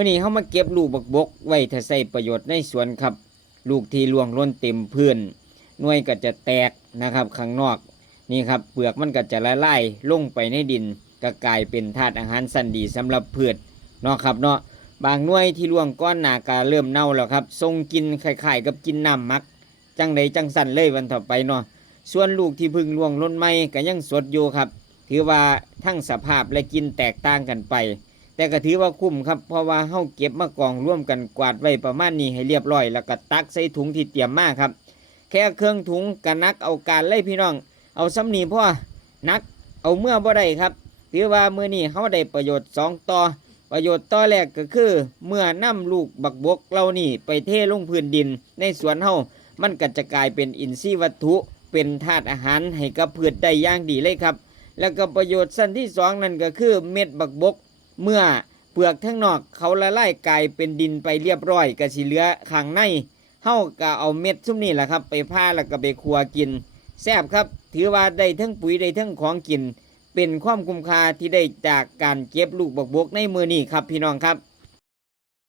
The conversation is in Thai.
มื่อนี้เขามาเก็บลูกบักบก ไว้ถ้าใส่ประโยชน์ในสวนครับ ลูกที่ล่วงล้นเต็มพื้นหน่วยก็จะแตกนะครับข้างนอกนี่ครับเปลือกมันก็จะละลายลงไปในดินก็กลายเป็นธาตุอาหารสันดีสำหรับพืชเนาะครับเนาะบางหน่วยที่ล่วงก้อนหนากาเริ่มเน่าแล้วครับ ทรงกินคล้ายๆกับกินน้ำมัก จังใดจังสันเลยวันต่อไปเนาะส่วนลูกที่พึ่งล่วงล้นไม่ก็ยังสดอยู่ครับ ถือว่าทั้งสภาพและกินแตกต่างกันไป แต่ก็ถือว่าคุ้มครับ เพราะว่าเฮาเก็บมากองร่วมกันกวาดไว้ประมาณนี้ให้เรียบร้อย แล้วก็ตักใส่ถุงที่เตรียมมาครับ แค่เครื่องถุงกันนักเอาการเลยพี่น้อง เอาซ้ำนีพ่อนักเอาเมื่อบ่ได้ครับถือว่ามื้อนี้เฮาได้ประโยชน์สองต่อ ประโยชน์ต่อแรกก็คือ เมื่อนํลูกบักบกเหล่านี้ไปเทลงพื้นดินในสวนเฮามันก็จะกลายเป็นอินทรีย์วัตถุ เป็นธาตุอาหารให้กับพืชได้อย่างดีเลยครับ แล้วก็ประโยชน์สั้นที่สองนั่นก็คือเม็ดบักบก เมื่อเปลือกทั้งนอกเขาละลายกลายเป็นดินไปเรียบร้อยก็สิเหลือข้างในเฮาก็เอาเม็ดซุ่มนี่แหละครับ ไปผ่าแล้วก็ไปคั่วกินแซ่บครับ ถือว่าได้ทั้งปุ๋ยได้ทั้งของกิน เป็นความคุ้มค่าที่ได้จากการเก็บลูกบกบกในมือนี่ครับพี่น้องครับ